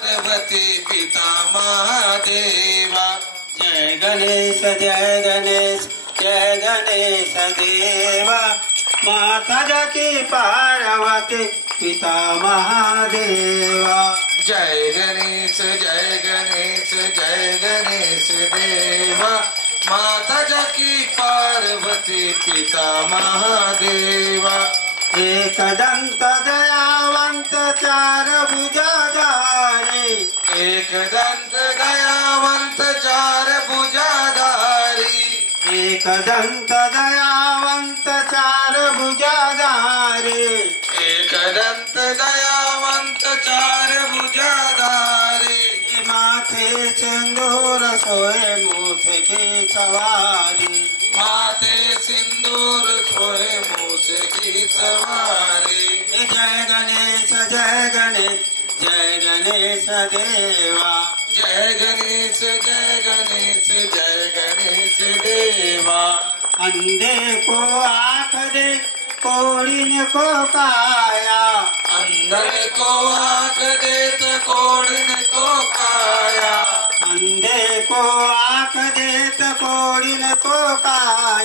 पार्वती पिता महादेवा। जय गणेश जय गणेश जय गणेश देवा। माता जाकी पार्वती पिता महादेवा। जय गणेश जय गणेश जय गणेश देवा। माता जाकी पार्वती पिता महादेवा। एक दंत दयावंत चार भुजाधारी। एक दंत दयावंत चार भुजाधारी। एक दंत दयावंत चार भुजाधारी। एक दंत दयावंत चार भुजाधारी। माथे सिंदूर सोए मूस की सवारी। माथे सिंदूर सोए मूस की सवारी। जय गणेश जय गणेश जय गणेश देवा। जय गणेश जय गणेश जय गणेश देवा। अंधे को आँख दे कोढ़िन को काया। अंधे को आँख देत कोढ़िन को काया। अंधे को आँख देत कोढ़िन को काया।